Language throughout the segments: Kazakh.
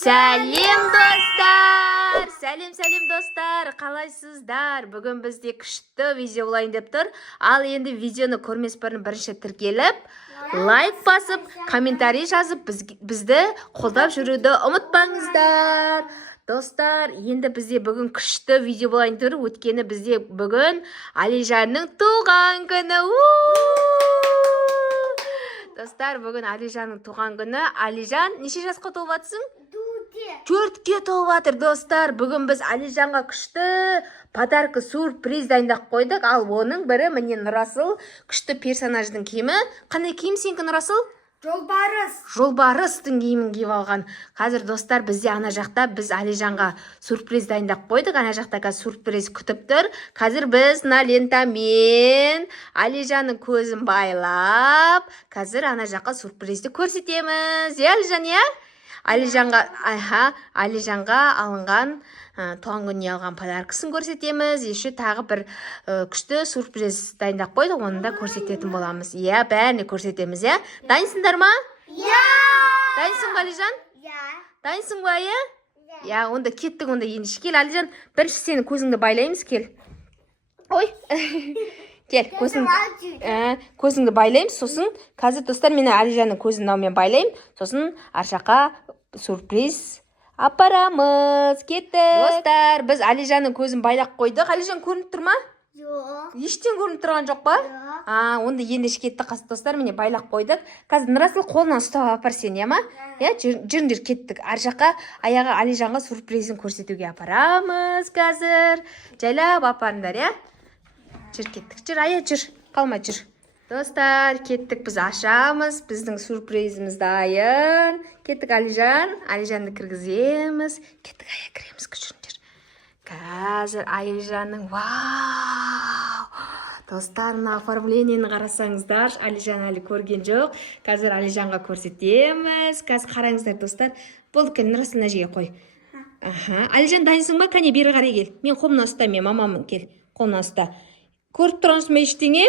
Сәлем достар! Сәлем достар! Қалайсыздар? Бүгін бізде күшті видео болайын деп тұр. Ал енді видеоны көрмес бұрын бірінші тіркеліп, лайк басып, комментарий жазып, бізді қолдап жүруді ұмытпаңыздар. Достар, енді бізде бүгін күшті видео болайын тұр. Өткені бізде бүгін Алижанның туған күні. Достар, бүгін Алижанның туған күні. Алижан, неше жасқа толып жатсың? 4-ке толып жатыр, достар. Бүгін біз Алижанға күшті подарка сюрприз дайындап қойдық. Ал оның бірі міне Нұрасыл, күшті персонаждың киімі. Қандай киім сенікі, Нұрасыл? Жолбарыстың киімін киіп алған. Қазір достар, бізде ана жақта біз Алижанға сюрприз дайындап қойдық. Ана жақта сюрприз күтіп тұр. Қазір біз мына лентамен Алижанның көзін байлап, қазір ана жаққа сюрпризді көрсетеміз. Алижан, иә? Алижанға алынған туған күніне алған подаркасын көрсетеміз. Еще тағы бір күшті сюрприз дайындап қойдық, оны да көрсететін боламыз. Иә, бәріне көрсетеміз, иә? Дайынсыңдар ма? Иә. Дайынсың ба, Алижан? Иә. Дайынсың ба, иә? Иә, онда кеттік, онда ендеше кел, Алижан. Бірінші сенің көзіңді байлаймыз, кел. Ой. Кел, көзіңді байлаймыз, сосын қазір достар, мен Алижанның көзін мынаумен байлаймын, сосын аршақа сюрприз апарамыз. Кетті. Достар, біз Алижанның көзін байлап қойдық. Алижан көрініп тұр ма? Жоқ. Ештен көрініп тұрған жоқ па? Жоқ. Онда ендеше кетті, достар, міне байлап қойдық. Қазір Нұрасыл қолынан ұстап апар сен, иә ма? Иә, жүріңдер, кеттік. Аржаққа аяғы Алижанға сюрпризін көрсетуге апарамыз қазір. Жайлап апарыңдар, иә? Жүр, кеттік. Жүр, ая, жүр. Қалма, жүр. Достар, кеттік, біз ашамыз. Біздің сюрпризіміз дайын. Кеттік, Алижан. Алижанды кіргіземіз. Кеттік, ая, кіреміз, жүріңдер. Қазір Алижанның, вау! Достар, мына оформлениені қарасаңыздар. Алижан әлі көрген жоқ. Қазір Алижанға көрсетеміз. Қазір қараңыздар, достар. Болды, кәне, Нұрасыл мына жерге қой. Алижан, дайынсың ба? Кәне, бері қарай кел. Мен қолымнан ұста, мен мамамын, кел. Қолымнан ұста. Көріп тұрғансың ба ештеңе?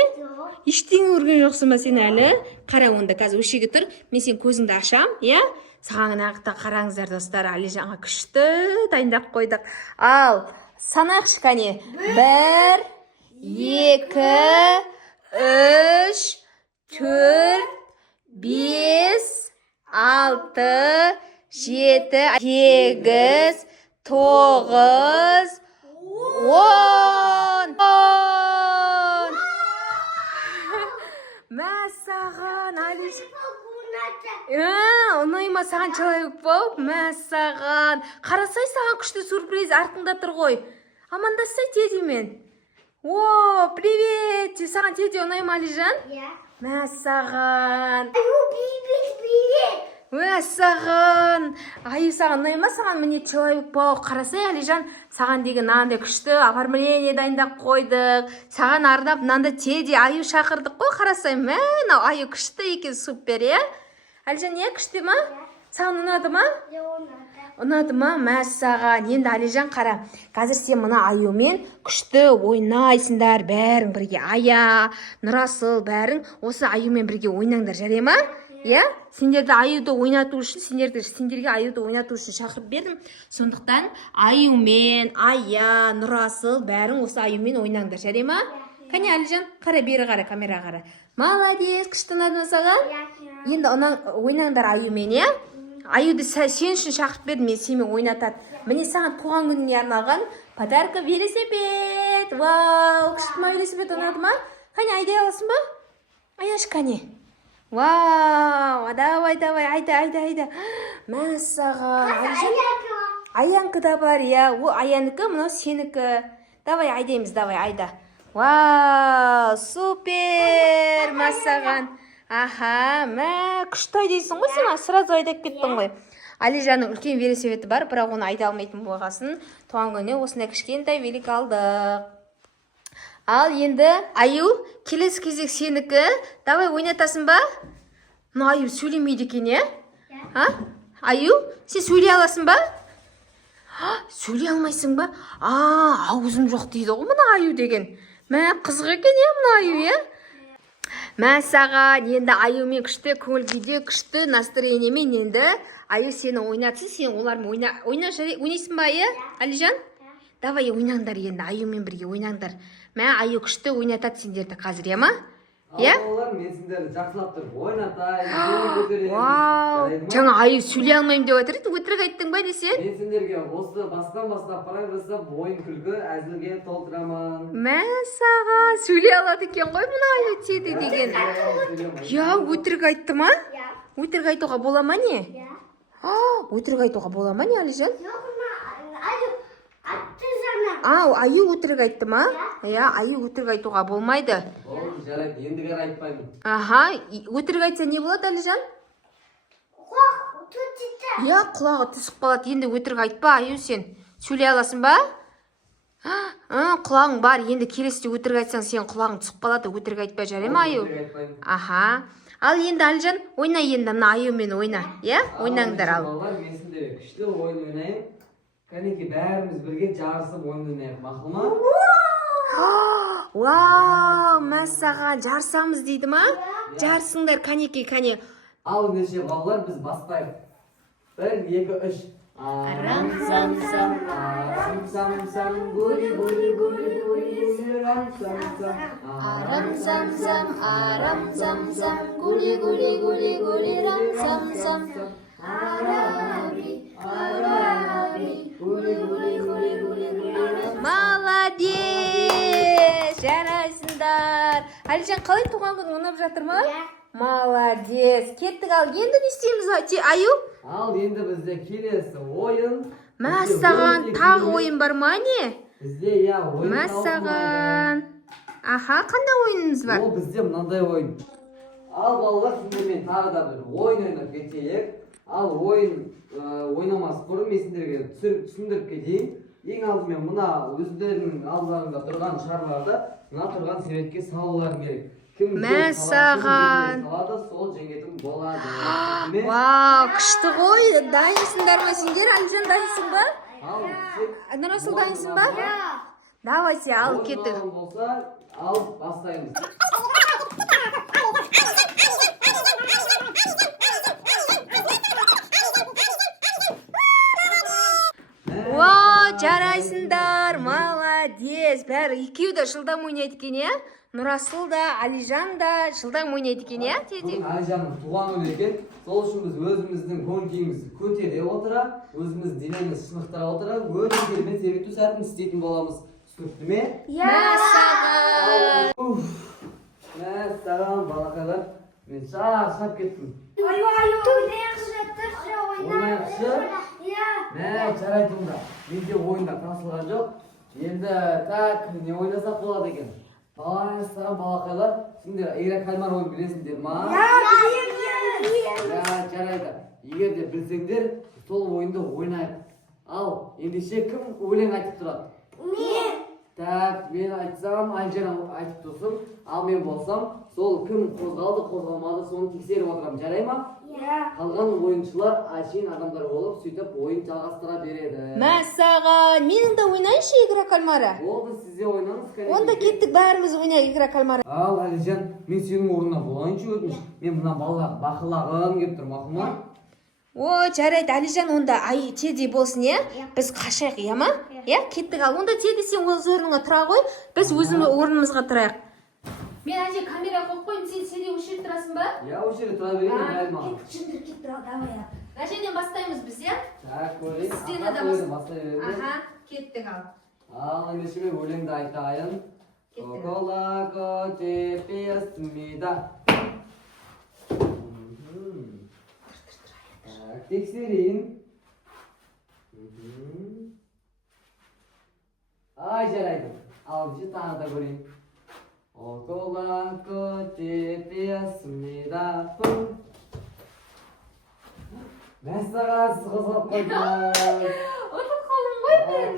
Ештеңе көрген жоқсың ба сен әлі? Қара, онда қазір өшеге тұр. Мен сен көзіңді ашам, иә? Саған нақта қараңыздар, достар, Алижанға күшті дайындап қойдық. Ал, санайықшы, кәне. 1, 2, 3, 4, 5, 6, 7, 8, 9, 10. Мәссаған, Алижан. Ұнайма саған человек болып, мәссаған. Қарасай, саған күшті сюрприз артында тұр ғой. Амандасай тедемен. О, привет. Саған теде ұнайма, Алижан? Иә. Мәссаған. Привет. Мәссаған. Аю, саған ұнайма, саған міне человек болып. Қарасай, Алижан, саған деген нандай күшті оформление дайындап қойдық. Саған арнап мынандай теде Аю шақырдық қой, қарасай. Мән, Аю күшті екен, супер, иә? Алижан, не күшті ма? Саған ұнады ма? Ұнады ма? Мәссаған. Енді Алижан, қара. Қазір сен мына Аюмен күшті ойнайсыңдар, бәрің бірге. Ая, Нұрасыл, бәрің осы Аюмен бірге ойнаңдар, жарай ма? Иә? Сендерді Аюды ойнату үшін, сендерге Аюды ойнату үшін шақырып бердім. Сондықтан Аюмен, Ая, Нұрасыл, бәрің осы Аюмен ойнаңдар, жарай ма? Кәне, Алижан, қара, бері қара, камераға қара. Молодец, күшті ұнады ма саған? Енді ойнаңдар Аюмен, иә? Аюды сен үшін шақырып бердім, мен сенімен ойнатады. Міне саған туған күніне арналған подарка велосипед. Вау, күшті ма велосипед, ұнады ма? Кәне, айдай аласың ба? Аяш, кәне. Вау, давай, айда. Мәссаған. Аянқы да бар, иә. О, Аянікі, мынау сенікі. Давай, айдаймыз, айда. Вау, супер, мәссаған. Күшті айдайсың ғой сен, сразу айдап кеттің ғой. Алижанның үлкен велосипеті бар, бірақ оны айда алмайтын болғасын, туған күніне осындай кішкентай велик алдық. Ал енді, Аю, келесі кезек сенікі. Давай, ойнатасың ба? Аю сөйлемейді екен, е? Аю, сен сөйлей аласың ба? Сөйлей алмайсың ба? Аузым жоқ дейді ғой мұна Аю деген. Қызық екен, е, мұна Аю, е? Мәссаған, енді Аюмен күшті, көңіл күйде күшті настроениемен енді Аю сені ойнатсын, сен олармен ойнайсың ба, Алижан? Давай ойнаңдар енді, Аюмен бірге ойнаңдар. Аю күшті ойнатады сендерді қазір, ма? Олар мен сендерді жақсылап тұрып ойнатайын. Жаңа Аю сөйлей алмаймын деп отыр, өтірік айттың ба десең? Мен сендерге осы бастап программа ойын күлкі әзілге толтырамын. Мәссаған, сөйлей алады екен ғой мына Аю теді деген. Өтірік айтты ма? Өтірік айтуға бола ма не? Өтірік айтуға бола ма не, Алижан? Аю өтірік айтты ма? Аю өтірік айтуға болмайды. Жарайды, ендігер айтпаймын. Өтірік айтса не болады, Алижан? Құлағы түсіп қалады. Енді өтірік айтпа, Аю сен. Сөйлей аласың ба? Құлағың бар. Енді келесіде өтірік айтсаң, сен құлағың түсіп қалады. Өтірік айтпа, жарай ма, Аю? Ал енді, Алижан, ойна енді, мына Аюмен ойна. Ойнаңдар ал. Мен сендерге күшті ойын ойнайын. Кәнеки бәріміз бірге жарысып ойын ойнайық, мақұл ма? Мәссаған, жарысамыз дейді ма? Жарысыңдар, кәнеки, кәне. Ал неше балалар, біз бастайық. 1, 2, 3. Арам-сам-сам, арам-сам-сам, гули-гули-гули-гули, арам-сам-сам. Арам-сам-сам, арам-сам-сам, гули-гули-гули-гули, арам-сам-сам. Молодец! Жарайсыңдар! Алижан, қалай туған күн ұнап жатыр ма? Молодец! Кеттік ал, енді не істейміз, Аю? Ал енді бізде келесі ойын. Мәссаған, тағы ойын бар ма не? Бізде ойын. Мәссаған. Қандай ойынымыз бар? Ол бізде мынандай ойын. Ал балалар, сендермен тағы да бір ойын ойнап кетейік. Ал ойын ойнамас бұрын мен сендерге түсіндіріп кетейін. Ең алдымен мына өздерінің алдарында тұрған шарларды мына тұрған суретке салулар керек. Мәссаған. Сол жеңетін болады. Күшті ғой. Дайынсыңдар ма сендер? Алижан, дайынсың ба? Нұрасыл, дайынсың ба? Давайте, ал кеттік. Ал бастаймыз. Жарайсыңдар, молодец. Бәрі екеу де жылдам ойнайды екен, Нұрасыл да, Алижан да жылдам ойнайды екен, Бүгін Алижанның туған күні екен. Сол үшін біз өзіміздің көңіл-күйімізді көтере отыра, өзіміз денеміз шынықтыра отыра, өте керемет себету сәтін істейтін боламыз. Түсінікті ме? Мәссаған. Мәссаған, балақайлар. Мен шаршап кеттім. Ойнайықшы? Жарайды онда. Менде ойында тасылған жоқ. Енді не ойнасақ болады екен? Балақайлар, сендер игра кальмар ойын білесіңдер ма? Жарайды. Егер де білсеңдер, сол ойынды ойнайық. Ал, ендеше кім өлең айтып тұрады? Мен айтсам, Алижан айтып тұрсын. Ал мен болсам, сол кім қозғалды, қозғалмады, соны тексеріп отырам. Жарай ма? Қалған ойыншылар әшейін адамдар болып, сөйтіп ойын жалғастыра береді. Мәссаған, менің де ойнайыншы игра кальмара? Болды, сізде ойнаңыз. Онда кеттік, бәріміз ойнайық игра кальмара. Ал, Алижан, мен сенің орнына болайыншы өтініш. Мен мына балалар бақылағым кеп тұр, мақұл ма? Жарайды, Алижан, онда Теди болсын, біз қашайық, ма? Кеттік ал, онда Теди сен өз орныңа тұра ғой, біз өзіміз орнымызға тұрайық. Мен әже камера қойып қойым, сен Теди осы жерде тұрасың ба? Осы жерде тұра берейін, бәрі ма? Кеттік, давай. Әжеден бастаймыз біз, көрейін. Кеттік ал. Ал, ендеше мен өлеңді айтайын. Коколако тепесмида. Тексерейін. Жарайды. Ал, тағы да көрейін. Коколако тепесмида. Мәссаған, сіз қозғап қойдыңыз. Отырып қалдым ғой мен.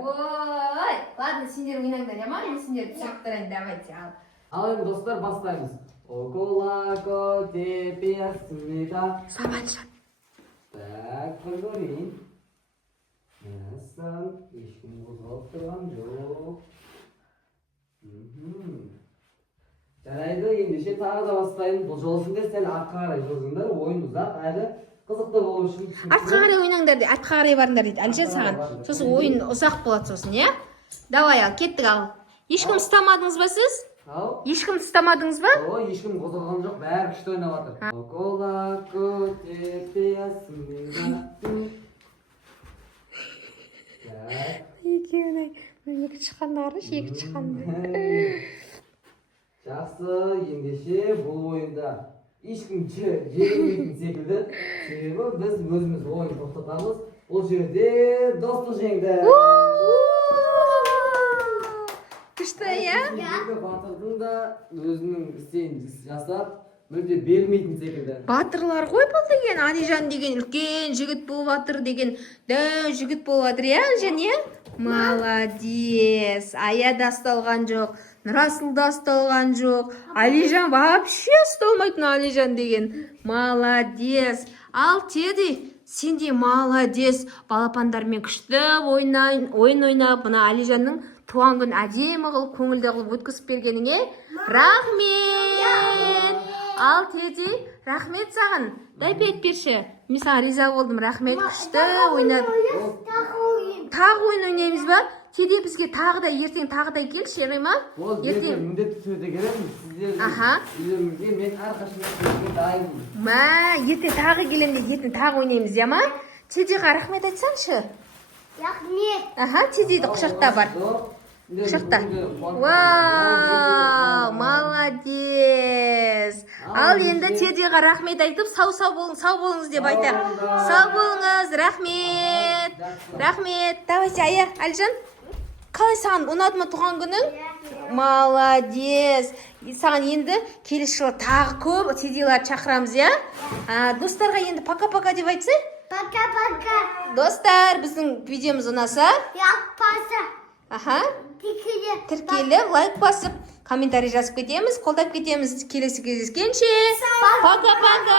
Ой, ладно, сендер ойнаңдар, ма? Мен сендерді түсіріп тұрайын, давайте ал. Ал енді достар, бастаймыз. Околако тепесмида. Сабаншат. Бір көрейін. Мәссаған, ешкім қозғалып тұрған жоқ. Жарайды, ендеше тағы да бастайын. Бұл жолы сендер сәл артқа қарай жылжыңдар. Ойын ұзақ әрі қызықты болу үшін. Артқа қарай ойнаңдар дейді, артқа қарай барыңдар дейді Әлжан саған. Сосын ойын ұзақ болады сосын, иә? Давай ал, кеттік ал. Ешкім ұстамадыңыз ба сіз? Ал. Ешкім ұстамадыңыз ба? Ешкім қозғалған жоқ, бәрі күшті ойнап жатыр. Кола көтепесің. Екеуіне екі шыққандары, екі шыққанды. Жақсы, ендеше бұл ойында ешкім жеңілмейтін секілді. Себебі біз өзіміз ойын тоқтатамыз. Бұл жерде достық жеңді. Күшті, иә? Екі батырдың да өзінің істейін жасап, мүлде бермейтін секілді. Батырлар ғой бұл деген, Алижан деген үлкен жігіт болып жатыр деген, дәу жігіт болып жатыр, иә, Алижан, иә? Молодец. Ая да ұсталған жоқ, Нұрасыл да ұсталған жоқ. Алижан вообще ұсталмайтын Алижан деген. Молодец. Ал Теди, сен де молодец. Балапандармен күшті ойын ойнап, мына Алижанның туған күн әдемі қылып, көңілді қылып өткізіп бергеніңе рахмет. Ал Теди, рахмет саған. Дай бет берші. Мен саған риза болдым, рахмет, күшті ойнап. Тағы ойын ойнаймыз ба? Теди бізге тағы да ертең тағы да келші, жарай ма? Ертең міндетті түрде келемін. Аха. Үйлеріңізге мен әрқашан дайынмын. Ма, ертең тағы келем де ертең тағы ойнаймыз, я ма? Тедиға рахмет айтсаңшы. Рахмет. Аха, Тедиді құшақта бар. Құшақта. Вау, молодец. Ал енді Тедиға рахмет айтып, сау болыңыз деп айтақ. Сау болыңыз, рахмет. Рахмет. Давайте, ая, Әлжан. Қалай саған ұнады ма туған күнің? Молодец. Саған енді келесі жылы тағы көп Тедилар шақырамыз, я? Достарға енді пока-пока деп айтсы? Пока-пока. Достар, біздің видеомыз ұнаса? Yakpasa. Аха. Тіркелі. Лайк басып, комментарий жазып кетеміз, қолдап кетеміз. Келесі кездескенше. Пока-пока.